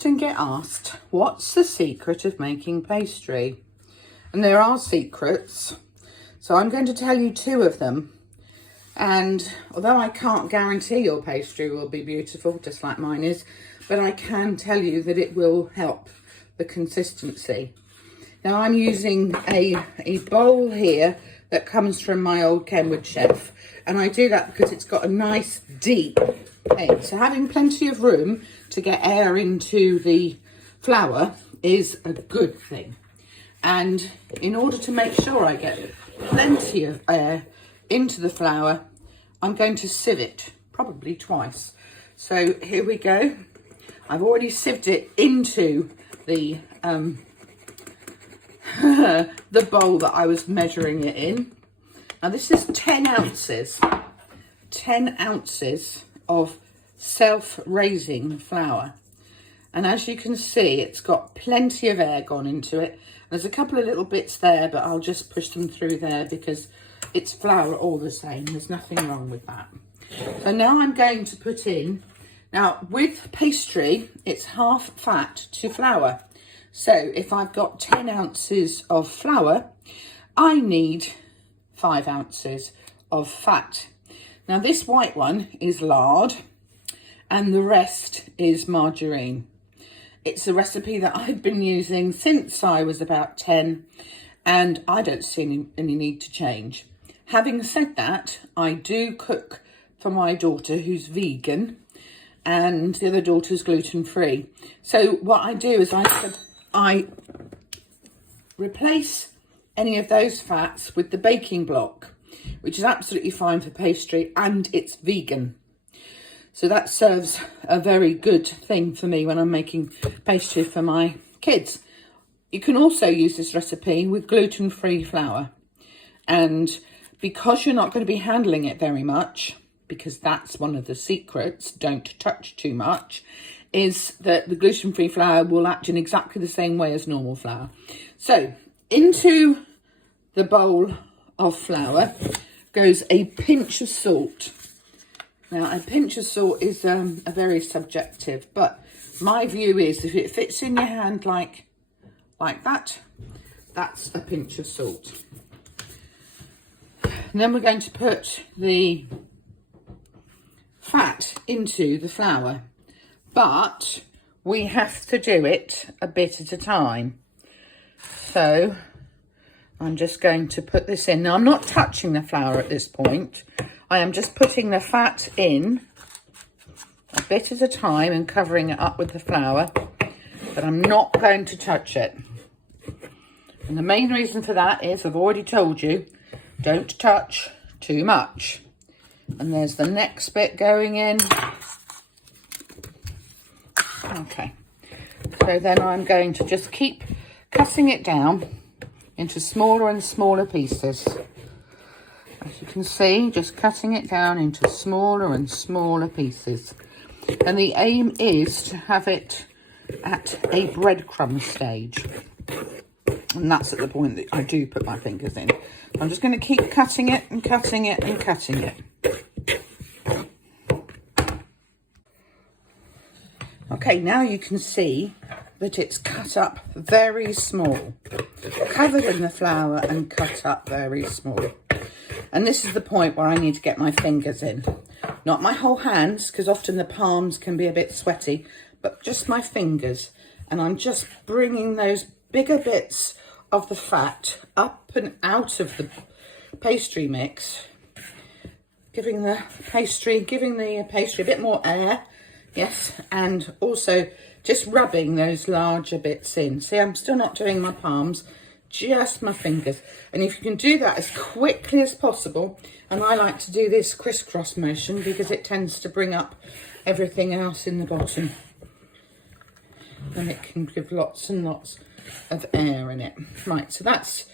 often get asked, what's the secret of making pastry? And there are secrets. So I'm going to tell you 2 of them. And although I can't guarantee your pastry will be beautiful, just like mine is, but I can tell you that it will help the consistency. Now I'm using a bowl here that comes from my old Kenwood chef. And I do that because it's got a nice deep thing. So having plenty of room to get air into the flour is a good thing. And in order to make sure I get plenty of air into the flour, I'm going to sieve it, probably twice. So here we go. I've already sieved it into the the bowl that I was measuring it in. Now this is 10 ounces, 10 ounces of self-raising flour. And as you can see, it's got plenty of air gone into it. There's a couple of little bits there, but I'll just push them through there because it's flour all the same. There's nothing wrong with that. So now I'm going to put in, now with pastry, it's half fat to flour. So if I've got 10 ounces of flour, I need 5 ounces of fat. Now this white one is lard and the rest is margarine. It's a recipe that I've been using since I was about 10 and I don't see any need to change. Having said that, I do cook for my daughter who's vegan and the other daughter's gluten-free. So what I do is I replace any of those fats with the baking block, which is absolutely fine for pastry and it's vegan. So that serves a very good thing for me when I'm making pastry for my kids. You can also use this recipe with gluten-free flour. And because you're not going to be handling it very much, because that's one of the secrets, don't touch too much, is that the gluten-free flour will act in exactly the same way as normal flour. So into the bowl of flour goes a pinch of salt. Now, a pinch of salt is a very subjective, but my view is if it fits in your hand like that, that's a pinch of salt. And then we're going to put the fat into the flour, but we have to do it a bit at a time. So I'm just going to put this in. Now, I'm not touching the flour at this point. I am just putting the fat in a bit at a time and covering it up with the flour, but I'm not going to touch it. And the main reason for that is, I've already told you, don't touch too much. And there's the next bit going in. Okay, so then I'm going to just keep cutting it down into smaller and smaller pieces. As you can see, just cutting it down into smaller and smaller pieces. And the aim is to have it at a breadcrumb stage. And that's at the point that I do put my fingers in. I'm just going to keep cutting it and cutting it and cutting it. Okay, now you can see that it's cut up very small. Covered in the flour and cut up very small. And this is the point where I need to get my fingers in. Not my whole hands, because often the palms can be a bit sweaty, but just my fingers. And I'm just bringing those bigger bits of the fat up and out of the pastry mix, giving the pastry a bit more air, yes, and also just rubbing those larger bits in. See, I'm still not doing my palms, just my fingers. And if you can do that as quickly as possible, and I like to do this crisscross motion because it tends to bring up everything else in the bottom, and it can give lots and lots of air in it. Right, so that's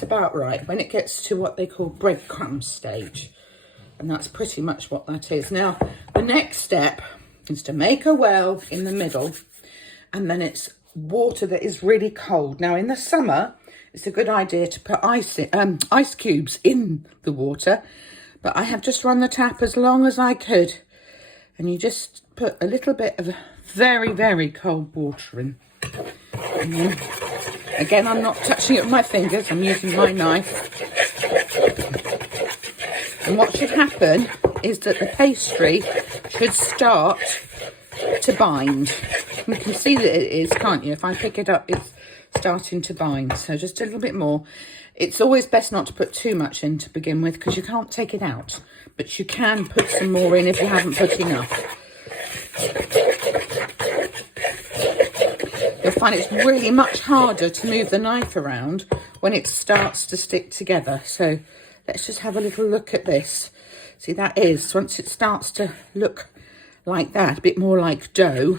about right when it gets to what they call breadcrumb stage, and that's pretty much what that is. Now the next step is to make a well in the middle, and then it's water that is really cold. Now in the summer it's a good idea to put ice cubes in the water, but I have just run the tap as long as I could And you just put a little bit of very, very cold water in. And then, again, I'm not touching it with my fingers, I'm using my knife. And what should happen is that the pastry should start to bind. You can see that it is, can't you? If I pick it up, it's starting to bind. So just a little bit more. It's always best not to put too much in to begin with because you can't take it out. But you can put some more in if you haven't put enough. You'll find it's really much harder to move the knife around when it starts to stick together. So let's just have a little look at this. See, that is, once it starts to look like that, a bit more like dough,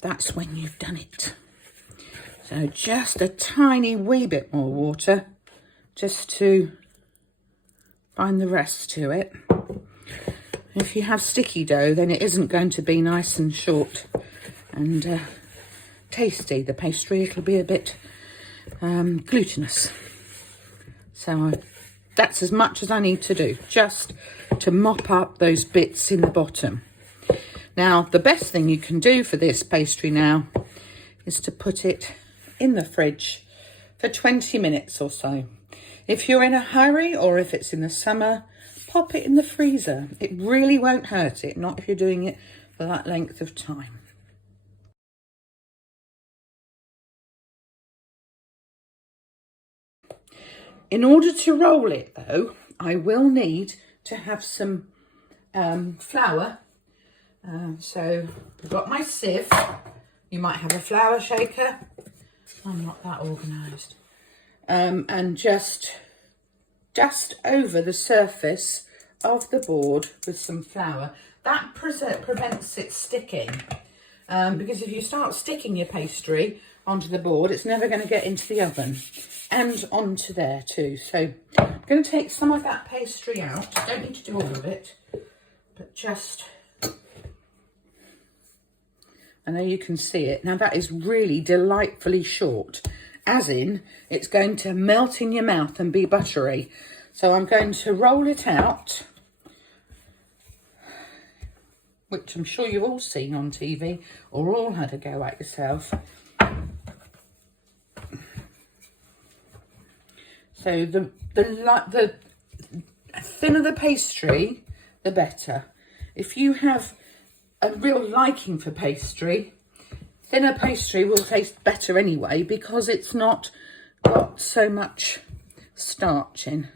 that's when you've done it. So just a tiny wee bit more water, just to bind the rest to it. If you have sticky dough, then it isn't going to be nice and short and tasty, the pastry. It'll be a bit glutinous. So that's as much as I need to do, just to mop up those bits in the bottom. Now, the best thing you can do for this pastry now is to put it in the fridge for 20 minutes or so. If you're in a hurry or if it's in the summer, pop it in the freezer. It really won't hurt it, not if you're doing it for that length of time. In order to roll it though, I will need to have some flour. So I've got my sieve. You might have a flour shaker. I'm not that organised. And just dust over the surface of the board with some flour. That prevents it sticking. Because if you start sticking your pastry onto the board, it's never going to get into the oven and onto there too. So I'm going to take some of that pastry out. Don't need to do all of it, but just, I know you can see it. Now that is really delightfully short, as in it's going to melt in your mouth and be buttery. So I'm going to roll it out, which I'm sure you've all seen on TV or all had a go at yourself. So the thinner the pastry, the better. If you have a real liking for pastry, thinner pastry will taste better anyway because it's not got so much starch in.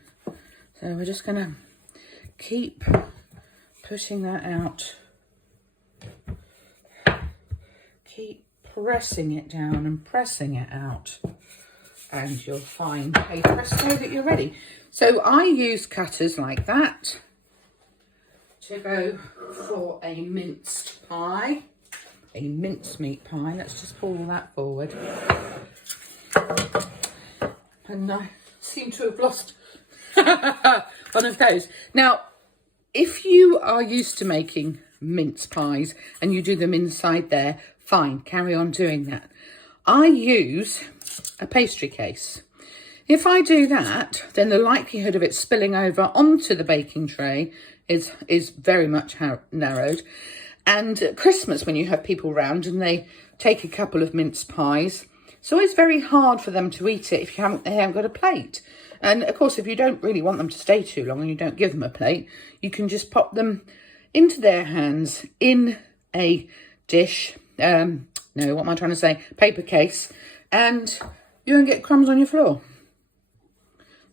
So we're just going to keep pushing that out. Keep pressing it down and pressing it out. And you'll find, hey presto, that you're ready. So I use cutters like that to go for a minced pie, a mincemeat pie. Let's just pull all that forward. And I seem to have lost one of those. Now, if you are used to making mince pies and you do them inside there, fine, carry on doing that. I use a pastry case. If I do that, then the likelihood of it spilling over onto the baking tray is very much narrowed. And at Christmas, when you have people round and they take a couple of mince pies, it's always very hard for them to eat it if they haven't got a plate. And of course, if you don't really want them to stay too long and you don't give them a plate, you can just pop them into their hands in a dish. No, what am I trying to say? Paper case. And you won't get crumbs on your floor.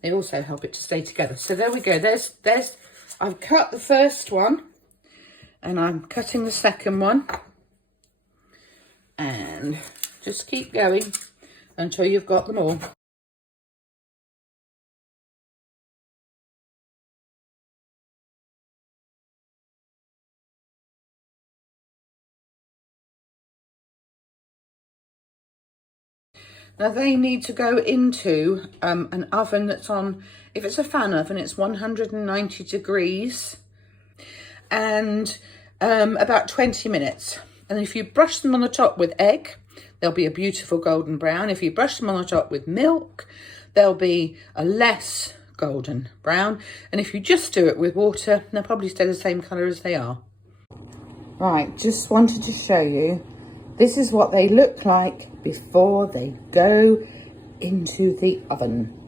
They also help it to stay together. So there we go. There's. I've cut the first one. And I'm cutting the second one. And just keep going until you've got them all. Now they need to go into an oven that's on, if it's a fan oven, it's 190 degrees and about 20 minutes. And if you brush them on the top with egg, they'll be a beautiful golden brown. If you brush them on the top with milk, they'll be a less golden brown. And if you just do it with water, they'll probably stay the same colour as they are. Right, just wanted to show you, this is what they look like before they go into the oven.